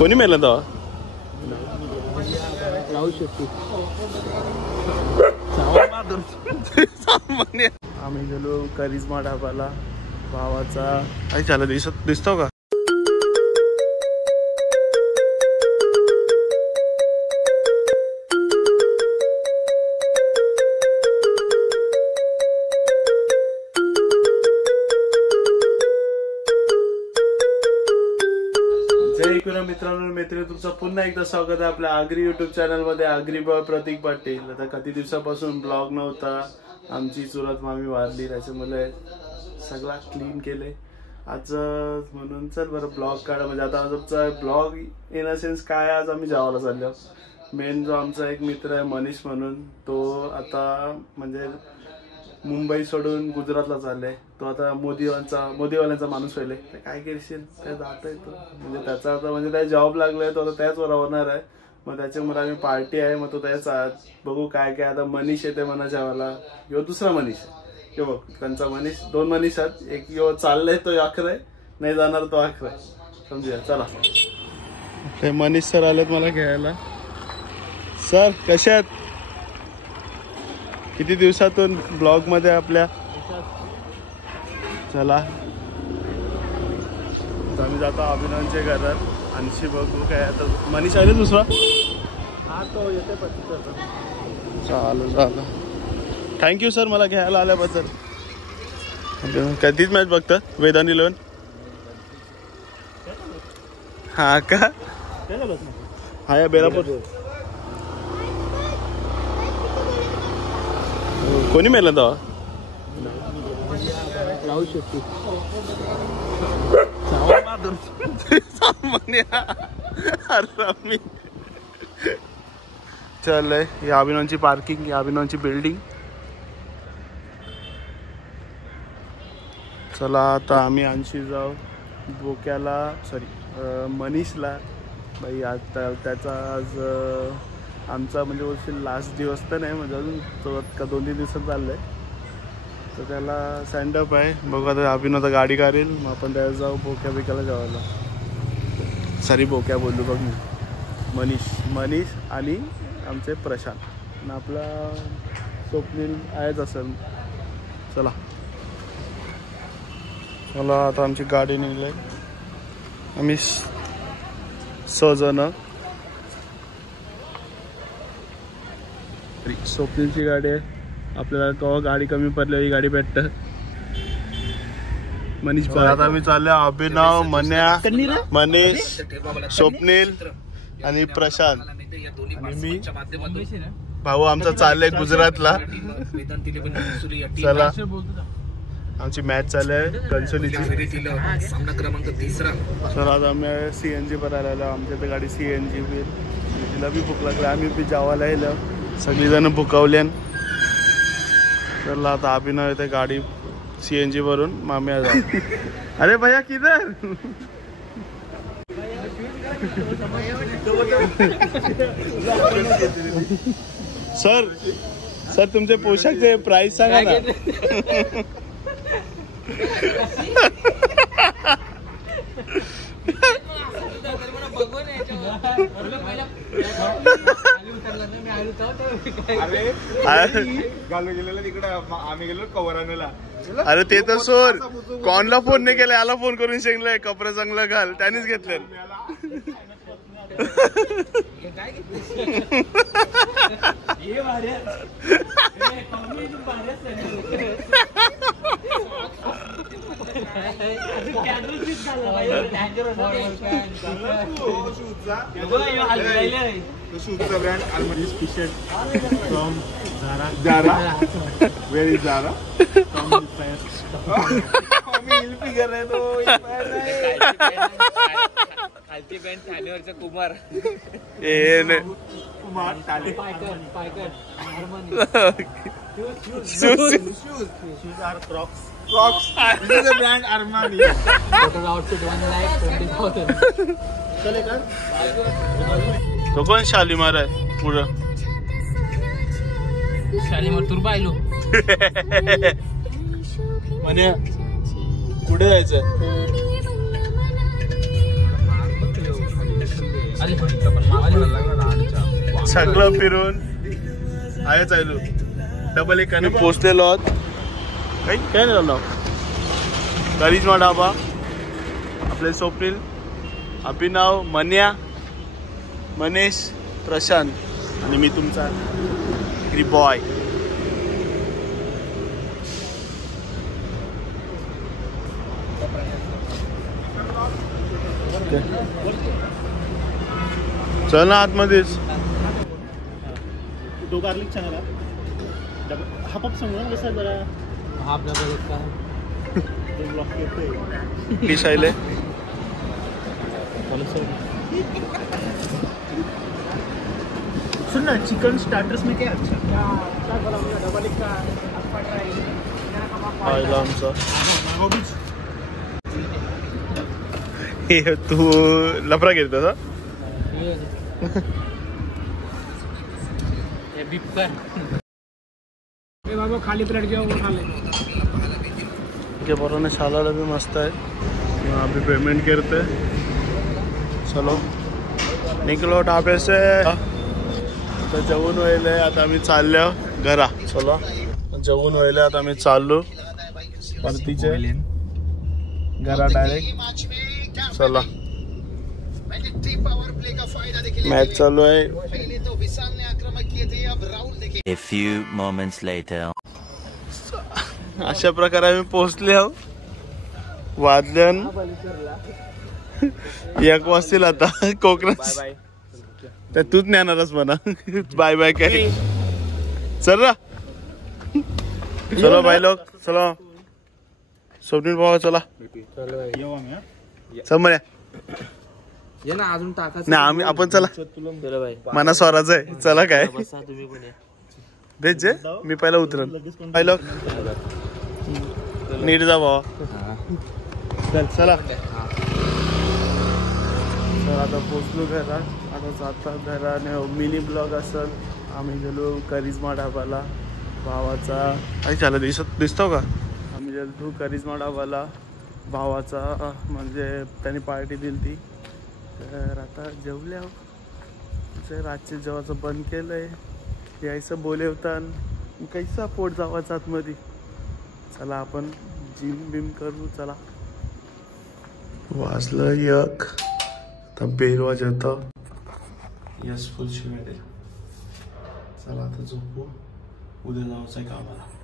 कोणी मेलं तेव्हा? आम्ही गेलो करिश्मा ढाबाला भावाचा. आई झाला दिसतो का? मित्रांनो मैत्रिणी तुमचं पुन्हा एकदा स्वागत आहे आपल्या आगरी युट्यूब चॅनल मध्ये. आगरी बॉय प्रतीक पाटील. आता किती दिवसापासून ब्लॉग नव्हता. आमची चुलत मामी वारली त्याच्यामुळे सगळा क्लीन केले आज म्हणून चल बरं ब्लॉग काढा. म्हणजे आता आमचा ब्लॉग इन अ सेन्स काय, आज आम्ही जावाला चाललो. मेन जो आमचा एक मित्र आहे मनीष म्हणून, तो आता म्हणजे मुंबई सोडून गुजरातला चाललाय. तो आता मोदीवाल्यांचा माणूस व्हायलाय. काय करशील ते जात येतो. म्हणजे त्याचा आता म्हणजे त्या जॉब लागलाय, तो आता त्याच वर होणार आहे. मग त्याच्यामुळे आम्ही पार्टी आहे. मग तो त्याच बघू काय काय. आता मनीष येते म्हणा जेवायला. किंवा दुसरा मनीष आहे बघ, त्यांचा मनीष, दोन मनीष आहेत. एक यो चाललाय तो अखराय, नाही जाणार तो अखराय, समजूया. चला ते मनीष सर आलेत मला घ्यायला. सर कसे आहेत? किती दिवसातून ब्लॉग मध्ये आपल्या. चला आम्ही जातो अभिनवच्या घरात. आणशी बघू काय आता. मनीष आले दुसरा? हा तो येते. चालेल थँक्यू सर मला घ्यायला आल्याबद्दल. कधीच मॅच बघता वेदांत 11? हा का? हा या बेलापूर. कोणी मेलं तेव्हा? चल ही अभिनवची पार्किंग, ही अभिनवची बिल्डिंग. चला आता आम्ही आणशी जाऊ बोक्याला, सॉरी मनीषला. बाई आज त्याचा आज आमचा म्हणजे लास्ट दिवस तर नाही, म्हणजे अजून तो का 2-3 दिवसात चाललंय. तर त्याला सँडअप आहे. बघू आता अभिनव तर गाडी काढेल, मग आपण त्याला जाऊ बोक्या बिक्याला जेवायला. सॉरी बोक्या बोललो बघ मी. मनीष आणि आमचे प्रशांत आणि आपला स्वप्नील आहेच असेल. चला आता आमची गाडी निघली. आम्ही 6 जण. स्वप्नीलची गाडी आहे. आपल्याला केव्हा गाडी कमी पडली ही गाडी भेटत. मनीष आता आम्ही चाललो अभिनव, मनीष, स्वप्नील आणि प्रशांत आणि मी. भाऊ आमचा चाललाय गुजरातला. चला आमची मॅच चालू आहे कणसोलीची. तर आज आम्ही CNG वर आलेलो. आमच्या तर गाडी CNG बी. तिला बी भूक लागली, आम्ही बी जेवायला येलो. सगळी जण भुकावल्यान. चला आता अभिनव येते गाडी CNG वरून. माम्या जा. अरे भैया किधर? सर तुमचे पोशाखचे प्राइस सांगा ना. आम्ही गेलो कवरानेला. अरे ते तर सोड, कॉनला फोन नाही केला, याला फोन करून शेंगलाय कपडे चांगलं घाल, त्यानेच घेतले. Where is Zara? खालती पॅन्ट ठाण्यावरचा Kumar. Kumar Thane. Shoes are Crocs. This is a brand Armani. Total outfit 1,20,000. चले का? तो पण शालीमार आहे पुढं. शालीमार तुर्बा आलो. म्हणे कुठे जायचं? सगळं फिरून आहे चालू डबल एक पोचलेलो आहोत काही काय नाही झालं करिश्मा ढाबा आपले स्वप्नील अभिनव मन्या मनीष प्रशांत आणि मी तुमचा बॉय चल ना आतमध्येच दो गार्लिक चना हाफ अप सांगू ना कसं जरा हाफ डबल का दोन ब्लॉक येते डिश आले सुन ना चिकन स्टार्टर्स में क्या अच्छा डबल का आयला आमचा वो भी हे तू लफरा घेत तसा बाबा खाली प्लेट गया वो खा ले के बरोने शालाला भी मस्त आहे यहाँ पे पेमेंट करते चलो निकलो ढाबे से आता जेवून व्हायलंय आता आम्ही चाललो घरा चलो जेवून व्हायलंय आता आम्ही चाललो परतीचे घरा डायरेक्ट चला मॅच चालू आहे A few moments later. अशा प्रकारे आम्ही पोहोचले आहो वादल्यान 1 वाजतील आता कोकणात त्या तूच ज्ञानारच म्हणा बाय बाय काय चल रा चलो भाई लोग चलो स्वप्नील भाऊ चला समोर ये ना अजून टाकायचं नाही आम्ही आपण चला मना स्वराज आहे चला काय तुम्ही पण देच जे मी पहिला उतरन भाई लोग नीट जा भावा चल चला तर आता पोचलो घरात आता जाता घराने मिनी ब्लॉग असेल आम्ही गेलो करिश्मा ढाबाला भावाचा आई चालत दिसतो का आम्ही गेलो करिश्मा ढाबाला भावाचा म्हणजे त्यांनी पार्टी दिली ती तर आता जेवल्या रातचे जेवायचं बंद केलंय यायचं बोलवतान कैसा पोट जावाचा आतमध्ये चला आपण जिम बिम करू चला वाजलं 1 तर बेल वाजवतो यस फुल शिवाय चला आता झोपू उद्या जायचं आहे कामाला